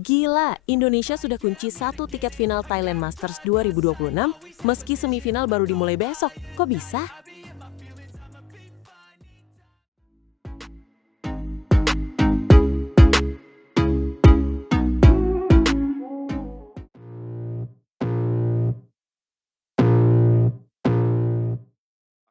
Gila, Indonesia sudah kunci satu tiket final Thailand Masters 2026 meski semifinal baru dimulai besok. Kok bisa?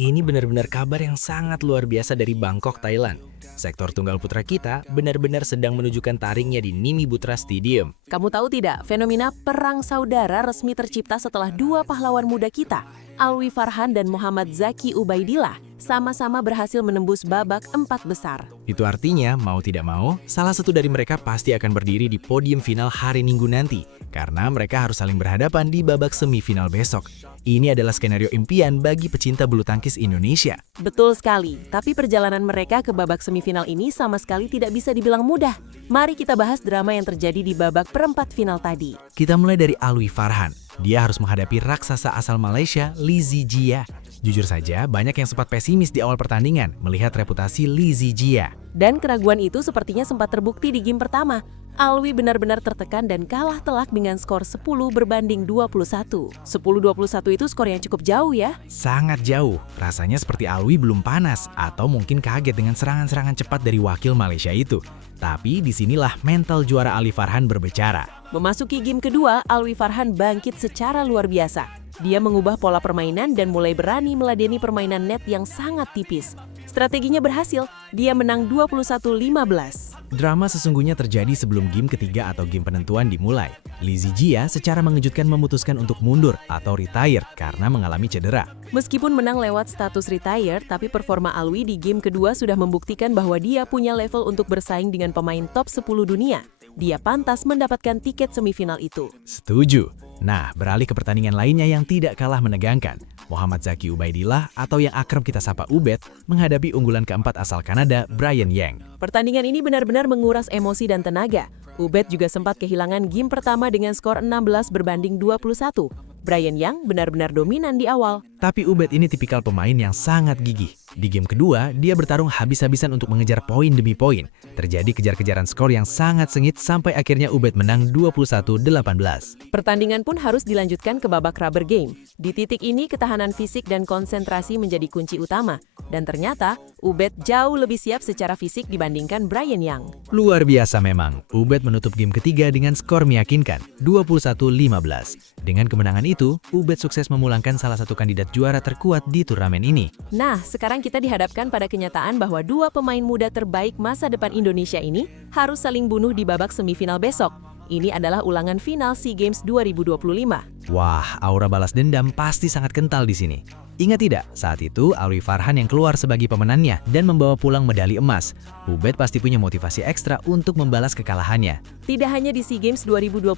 Ini benar-benar kabar yang sangat luar biasa dari Bangkok, Thailand. Sektor tunggal putra kita benar-benar sedang menunjukkan taringnya di Nimi Putra Stadium. Kamu tahu tidak, fenomena perang saudara resmi tercipta setelah dua pahlawan muda kita, Alwi Farhan dan Muhammad Zaki Ubaidillah, sama-sama berhasil menembus babak 4 besar. Itu artinya, mau tidak mau, salah satu dari mereka pasti akan berdiri di podium final hari Minggu nanti, karena mereka harus saling berhadapan di babak semifinal besok. Ini adalah skenario impian bagi pecinta bulu tangkis Indonesia. Betul sekali, tapi perjalanan mereka ke babak semifinal ini sama sekali tidak bisa dibilang mudah. Mari kita bahas drama yang terjadi di babak perempat final tadi. Kita mulai dari Alwi Farhan. Dia harus menghadapi raksasa asal Malaysia, Lee Zijia. Jujur saja, banyak yang sempat pesimis di awal pertandingan melihat reputasi Lee Zijia. Dan keraguan itu sepertinya sempat terbukti di game pertama. Alwi benar-benar tertekan dan kalah telak dengan skor 10-21. 10-21 itu skor yang cukup jauh ya. Sangat jauh, rasanya seperti Alwi belum panas atau mungkin kaget dengan serangan-serangan cepat dari wakil Malaysia itu. Tapi disinilah mental juara Alwi Farhan berbicara. Memasuki game kedua, Alwi Farhan bangkit secara luar biasa. Dia mengubah pola permainan dan mulai berani meladeni permainan net yang sangat tipis. Strateginya berhasil, dia menang 21-15. Drama sesungguhnya terjadi sebelum game ketiga atau game penentuan dimulai. Lee Zijia secara mengejutkan memutuskan untuk mundur atau retire karena mengalami cedera. Meskipun menang lewat status retire, tapi performa Alwi di game kedua sudah membuktikan bahwa dia punya level untuk bersaing dengan pemain top 10 dunia. Dia pantas mendapatkan tiket semifinal itu. Setuju. Nah, beralih ke pertandingan lainnya yang tidak kalah menegangkan. Muhammad Zaki Ubaidillah atau yang akrab kita sapa Ubed menghadapi unggulan keempat asal Kanada, Brian Yang. Pertandingan ini benar-benar menguras emosi dan tenaga. Ubed juga sempat kehilangan game pertama dengan skor 16-21. Brian Yang benar-benar dominan di awal. Tapi Ubed ini tipikal pemain yang sangat gigih. Di game kedua, dia bertarung habis-habisan untuk mengejar poin demi poin. Terjadi kejar-kejaran skor yang sangat sengit sampai akhirnya Ubed menang 21-18. Pertandingan pun harus dilanjutkan ke babak rubber game. Di titik ini, ketahanan fisik dan konsentrasi menjadi kunci utama. Dan ternyata, Ubed jauh lebih siap secara fisik dibandingkan Brian Yang. Luar biasa memang, Ubed menutup game ketiga dengan skor meyakinkan, 21-15. Dengan kemenangan itu, Ubed sukses memulangkan salah satu kandidat juara terkuat di turnamen ini. Nah, sekarang kita dihadapkan pada kenyataan bahwa dua pemain muda terbaik masa depan Indonesia ini harus saling bunuh di babak semifinal besok. Ini adalah ulangan final SEA Games 2025. Wah, aura balas dendam pasti sangat kental di sini. Ingat tidak, saat itu Alwi Farhan yang keluar sebagai pemenangnya dan membawa pulang medali emas. Ubed pasti punya motivasi ekstra untuk membalas kekalahannya. Tidak hanya di SEA Games 2025,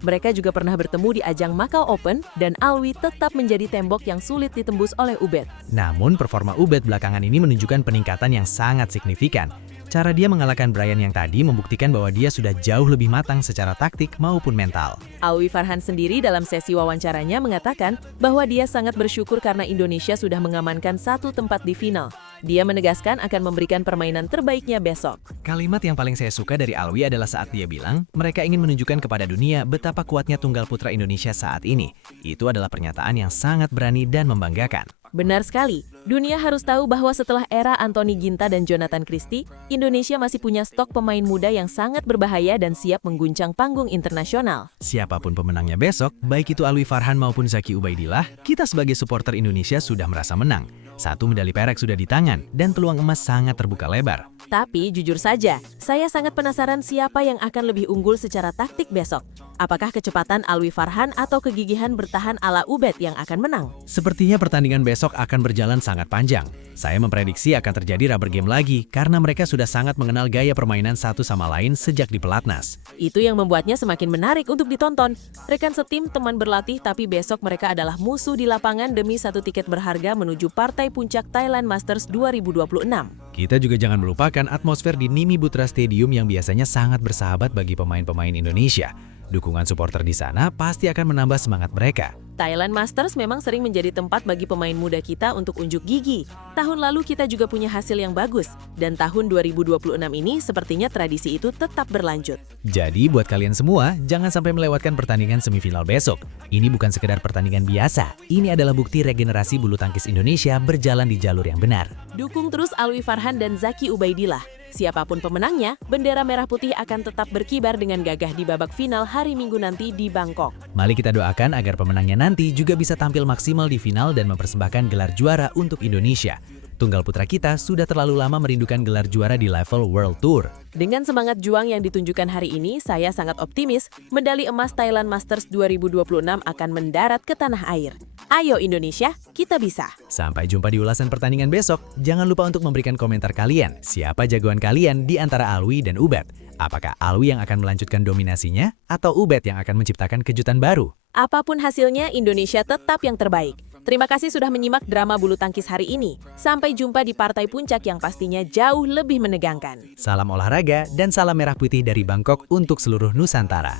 mereka juga pernah bertemu di ajang Macau Open dan Alwi tetap menjadi tembok yang sulit ditembus oleh Ubed. Namun, performa Ubed belakangan ini menunjukkan peningkatan yang sangat signifikan. Cara dia mengalahkan Brian yang tadi membuktikan bahwa dia sudah jauh lebih matang secara taktik maupun mental. Alwi Farhan sendiri dalam sesi wawancaranya mengatakan bahwa dia sangat bersyukur karena Indonesia sudah mengamankan satu tempat di final. Dia menegaskan akan memberikan permainan terbaiknya besok. Kalimat yang paling saya suka dari Alwi adalah saat dia bilang, mereka ingin menunjukkan kepada dunia betapa kuatnya tunggal putra Indonesia saat ini. Itu adalah pernyataan yang sangat berani dan membanggakan. Benar sekali, dunia harus tahu bahwa setelah era Anthony Ginta dan Jonathan Christie, Indonesia masih punya stok pemain muda yang sangat berbahaya dan siap mengguncang panggung internasional. Siapapun pemenangnya besok, baik itu Alwi Farhan maupun Zaki Ubaidillah, kita sebagai supporter Indonesia sudah merasa menang. Satu medali perak sudah di tangan dan peluang emas sangat terbuka lebar. Tapi jujur saja, saya sangat penasaran siapa yang akan lebih unggul secara taktik besok. Apakah kecepatan Alwi Farhan atau kegigihan bertahan ala Ubed yang akan menang? Sepertinya pertandingan besok akan berjalan sangat panjang. Saya memprediksi akan terjadi rubber game lagi karena mereka sudah sangat mengenal gaya permainan satu sama lain sejak di pelatnas. Itu yang membuatnya semakin menarik untuk ditonton. Rekan setim, teman berlatih, tapi besok mereka adalah musuh di lapangan demi satu tiket berharga menuju partai puncak Thailand Masters 2026. Kita juga jangan melupakan atmosfer di Nimi Putra Stadium yang biasanya sangat bersahabat bagi pemain-pemain Indonesia. Dukungan supporter di sana pasti akan menambah semangat mereka. Thailand Masters memang sering menjadi tempat bagi pemain muda kita untuk unjuk gigi. Tahun lalu kita juga punya hasil yang bagus, dan tahun 2026 ini sepertinya tradisi itu tetap berlanjut. Jadi buat kalian semua, jangan sampai melewatkan pertandingan semifinal besok. Ini bukan sekedar pertandingan biasa, ini adalah bukti regenerasi bulu tangkis Indonesia berjalan di jalur yang benar. Dukung terus Alwi Farhan dan Zaki Ubaidillah. Siapapun pemenangnya, bendera merah putih akan tetap berkibar dengan gagah di babak final hari Minggu nanti di Bangkok. Mari kita doakan agar pemenangnya nanti juga bisa tampil maksimal di final dan mempersembahkan gelar juara untuk Indonesia. Tunggal putra kita sudah terlalu lama merindukan gelar juara di level World Tour. Dengan semangat juang yang ditunjukkan hari ini, saya sangat optimis medali emas Thailand Masters 2026 akan mendarat ke tanah air. Ayo Indonesia, kita bisa! Sampai jumpa di ulasan pertandingan besok. Jangan lupa untuk memberikan komentar kalian. Siapa jagoan kalian di antara Alwi dan Ubed? Apakah Alwi yang akan melanjutkan dominasinya atau Ubed yang akan menciptakan kejutan baru? Apapun hasilnya, Indonesia tetap yang terbaik. Terima kasih sudah menyimak drama bulu tangkis hari ini. Sampai jumpa di partai puncak yang pastinya jauh lebih menegangkan. Salam olahraga dan salam merah putih dari Bangkok untuk seluruh Nusantara.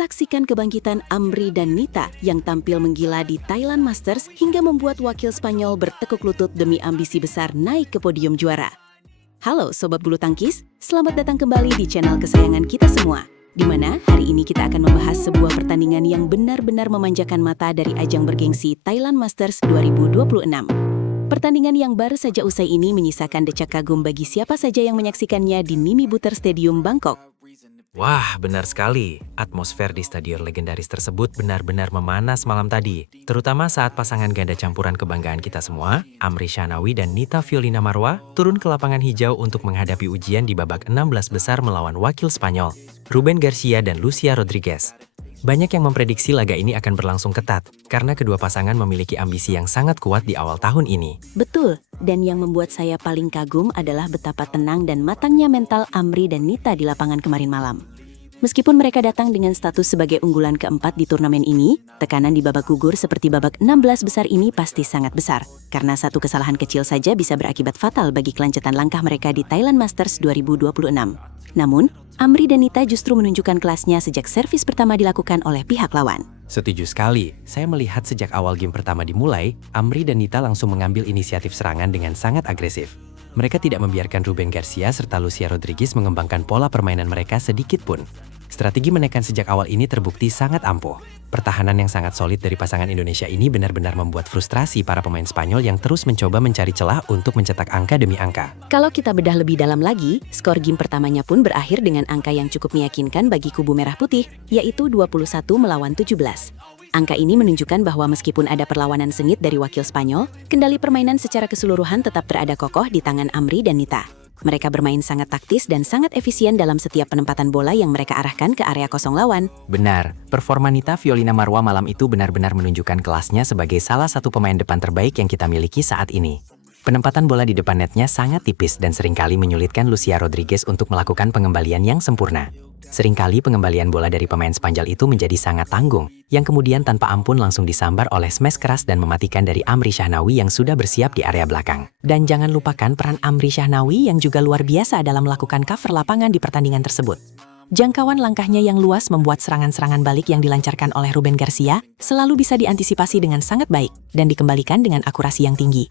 Saksikan kebangkitan Amri dan Nita yang tampil menggila di Thailand Masters hingga membuat wakil Spanyol bertekuk lutut demi ambisi besar naik ke podium juara. Halo Sobat Bulu Tangkis, selamat datang kembali di channel kesayangan kita semua, di mana hari ini kita akan membahas sebuah pertandingan yang benar-benar memanjakan mata dari ajang bergengsi Thailand Masters 2026. Pertandingan yang baru saja usai ini menyisakan decak kagum bagi siapa saja yang menyaksikannya di Mimi Butter Stadium, Bangkok. Wah, benar sekali. Atmosfer di stadion legendaris tersebut benar-benar memanas malam tadi. Terutama saat pasangan ganda campuran kebanggaan kita semua, Amri Shahnawi dan Nita Fiolina Marwa, turun ke lapangan hijau untuk menghadapi ujian di babak 16 besar melawan wakil Spanyol, Ruben Garcia dan Lucia Rodriguez. Banyak yang memprediksi laga ini akan berlangsung ketat, karena kedua pasangan memiliki ambisi yang sangat kuat di awal tahun ini. Betul, dan yang membuat saya paling kagum adalah betapa tenang dan matangnya mental Amri dan Nita di lapangan kemarin malam. Meskipun mereka datang dengan status sebagai unggulan keempat di turnamen ini, tekanan di babak gugur seperti babak 16 besar ini pasti sangat besar, karena satu kesalahan kecil saja bisa berakibat fatal bagi kelanjutan langkah mereka di Thailand Masters 2026. Namun, Amri dan Nita justru menunjukkan kelasnya sejak servis pertama dilakukan oleh pihak lawan. Setuju sekali, saya melihat sejak awal game pertama dimulai, Amri dan Nita langsung mengambil inisiatif serangan dengan sangat agresif. Mereka tidak membiarkan Ruben Garcia serta Lucia Rodriguez mengembangkan pola permainan mereka sedikit pun. Strategi menekan sejak awal ini terbukti sangat ampuh. Pertahanan yang sangat solid dari pasangan Indonesia ini benar-benar membuat frustrasi para pemain Spanyol yang terus mencoba mencari celah untuk mencetak angka demi angka. Kalau kita bedah lebih dalam lagi, skor game pertamanya pun berakhir dengan angka yang cukup meyakinkan bagi kubu merah putih, yaitu 21 melawan 17. Angka ini menunjukkan bahwa meskipun ada perlawanan sengit dari wakil Spanyol, kendali permainan secara keseluruhan tetap berada kokoh di tangan Amri dan Nita. Mereka bermain sangat taktis dan sangat efisien dalam setiap penempatan bola yang mereka arahkan ke area kosong lawan. Benar, performa Nita Fiolina Marwa malam itu benar-benar menunjukkan kelasnya sebagai salah satu pemain depan terbaik yang kita miliki saat ini. Penempatan bola di depan netnya sangat tipis dan seringkali menyulitkan Lucia Rodriguez untuk melakukan pengembalian yang sempurna. Seringkali pengembalian bola dari pemain Spanyol itu menjadi sangat tanggung, yang kemudian tanpa ampun langsung disambar oleh smash keras dan mematikan dari Amri Shahnawi yang sudah bersiap di area belakang. Dan jangan lupakan peran Amri Shahnawi yang juga luar biasa dalam melakukan cover lapangan di pertandingan tersebut. Jangkauan langkahnya yang luas membuat serangan-serangan balik yang dilancarkan oleh Ruben Garcia selalu bisa diantisipasi dengan sangat baik dan dikembalikan dengan akurasi yang tinggi.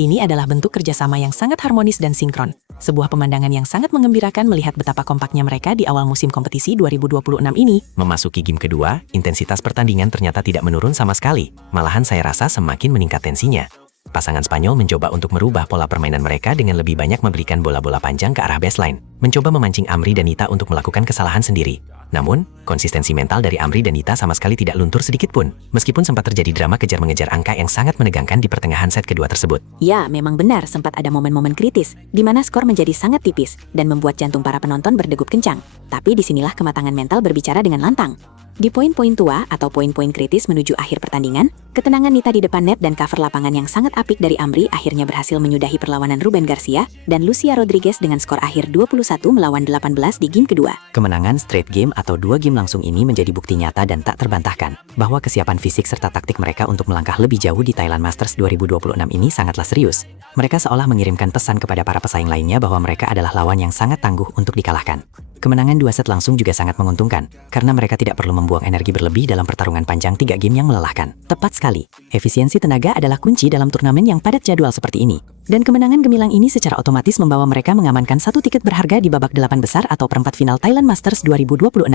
Ini adalah bentuk kerjasama yang sangat harmonis dan sinkron. Sebuah pemandangan yang sangat menggembirakan melihat betapa kompaknya mereka di awal musim kompetisi 2026 ini. Memasuki game kedua, intensitas pertandingan ternyata tidak menurun sama sekali. Malahan saya rasa semakin meningkat tensinya. Pasangan Spanyol mencoba untuk merubah pola permainan mereka dengan lebih banyak memberikan bola-bola panjang ke arah baseline, mencoba memancing Amri dan Nita untuk melakukan kesalahan sendiri. Namun, konsistensi mental dari Amri dan Nita sama sekali tidak luntur sedikit pun, meskipun sempat terjadi drama kejar-mengejar angka yang sangat menegangkan di pertengahan set kedua tersebut. Ya, memang benar sempat ada momen-momen kritis, di mana skor menjadi sangat tipis dan membuat jantung para penonton berdegup kencang. Tapi disinilah kematangan mental berbicara dengan lantang. Di poin-poin tua atau poin-poin kritis menuju akhir pertandingan, ketenangan Nita di depan net dan cover lapangan yang sangat apik dari Amri akhirnya berhasil menyudahi perlawanan Ruben Garcia dan Lucia Rodriguez dengan skor akhir 21 melawan 18 di game kedua. Kemenangan straight game atau 2 game langsung ini menjadi bukti nyata dan tak terbantahkan bahwa kesiapan fisik serta taktik mereka untuk melangkah lebih jauh di Thailand Masters 2026 ini sangatlah serius. Mereka seolah mengirimkan pesan kepada para pesaing lainnya bahwa mereka adalah lawan yang sangat tangguh untuk dikalahkan. Kemenangan 2 set langsung juga sangat menguntungkan, karena mereka tidak perlu membuang energi berlebih dalam pertarungan panjang 3 game yang melelahkan. Tepat sekali, efisiensi tenaga adalah kunci dalam turnamen yang padat jadwal seperti ini. Dan kemenangan gemilang ini secara otomatis membawa mereka mengamankan 1 tiket berharga di babak 8 besar atau perempat final Thailand Masters 2026.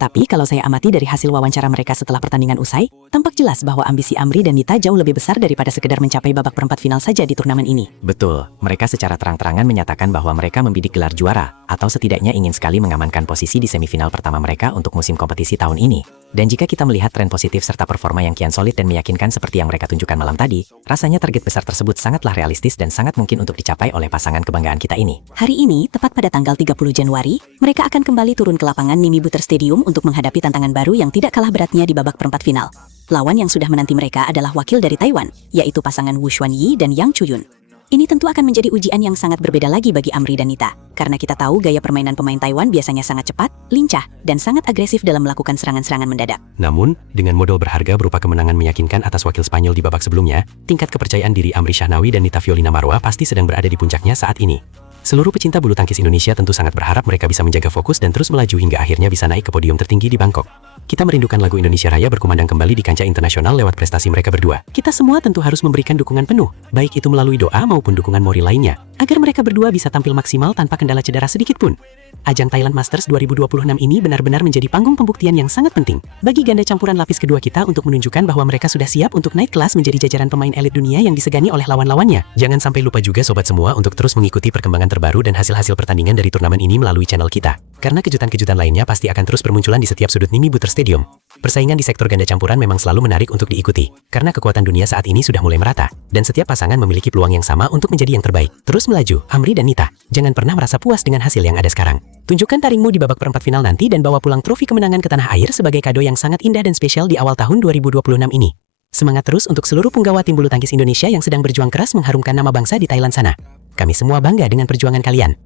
Tapi kalau saya amati dari hasil wawancara mereka setelah pertandingan usai, tampak jelas bahwa ambisi Amri dan Nita jauh lebih besar daripada sekedar mencapai babak perempat final saja di turnamen ini. Betul, mereka secara terang-terangan menyatakan bahwa mereka membidik gelar juara, atau setidaknya ingin sekali mengamankan posisi di semifinal pertama mereka untuk musim kompetisi tahun ini. Dan jika kita melihat tren positif serta performa yang kian solid dan meyakinkan seperti yang mereka tunjukkan malam tadi, rasanya target besar tersebut sangatlah realistis dan sangat mungkin untuk dicapai oleh pasangan kebanggaan kita ini. Hari ini, tepat pada tanggal 30 Januari, mereka akan kembali turun ke lapangan Mimi Butter Stadium untuk menghadapi tantangan baru yang tidak kalah beratnya di babak perempat final. Lawan yang sudah menanti mereka adalah wakil dari Taiwan, yaitu pasangan Wu Xuanyi dan Yang Chuyun. Ini tentu akan menjadi ujian yang sangat berbeda lagi bagi Amri dan Nita, karena kita tahu gaya permainan pemain Taiwan biasanya sangat cepat, lincah, dan sangat agresif dalam melakukan serangan-serangan mendadak. Namun, dengan modal berharga berupa kemenangan meyakinkan atas wakil Spanyol di babak sebelumnya, tingkat kepercayaan diri Amri Shahnawi dan Nita Fiolina Marwa pasti sedang berada di puncaknya saat ini. Seluruh pecinta bulu tangkis Indonesia tentu sangat berharap mereka bisa menjaga fokus dan terus melaju hingga akhirnya bisa naik ke podium tertinggi di Bangkok. Kita merindukan lagu Indonesia Raya berkumandang kembali di kancah internasional lewat prestasi mereka berdua. Kita semua tentu harus memberikan dukungan penuh, baik itu melalui doa maupun dukungan moral lainnya, agar mereka berdua bisa tampil maksimal tanpa kendala cedera sedikit pun. Ajang Thailand Masters 2026 ini benar-benar menjadi panggung pembuktian yang sangat penting bagi ganda campuran lapis kedua kita untuk menunjukkan bahwa mereka sudah siap untuk naik kelas menjadi jajaran pemain elit dunia yang disegani oleh lawan-lawannya. Jangan sampai lupa juga sobat semua untuk terus mengikuti perkembangan terbaru dan hasil-hasil pertandingan dari turnamen ini melalui channel kita. Karena kejutan-kejutan lainnya pasti akan terus bermunculan di setiap sudut Mimi Butter Stadium. Persaingan di sektor ganda campuran memang selalu menarik untuk diikuti, karena kekuatan dunia saat ini sudah mulai merata, dan setiap pasangan memiliki peluang yang sama untuk menjadi yang terbaik. Terus melaju, Amri dan Nita. Jangan pernah merasa puas dengan hasil yang ada sekarang. Tunjukkan taringmu di babak perempat final nanti dan bawa pulang trofi kemenangan ke tanah air sebagai kado yang sangat indah dan spesial di awal tahun 2026 ini. Semangat terus untuk seluruh punggawa tim bulu tangkis Indonesia yang sedang berjuang keras mengharumkan nama bangsa di Thailand sana. Kami semua bangga dengan perjuangan kalian.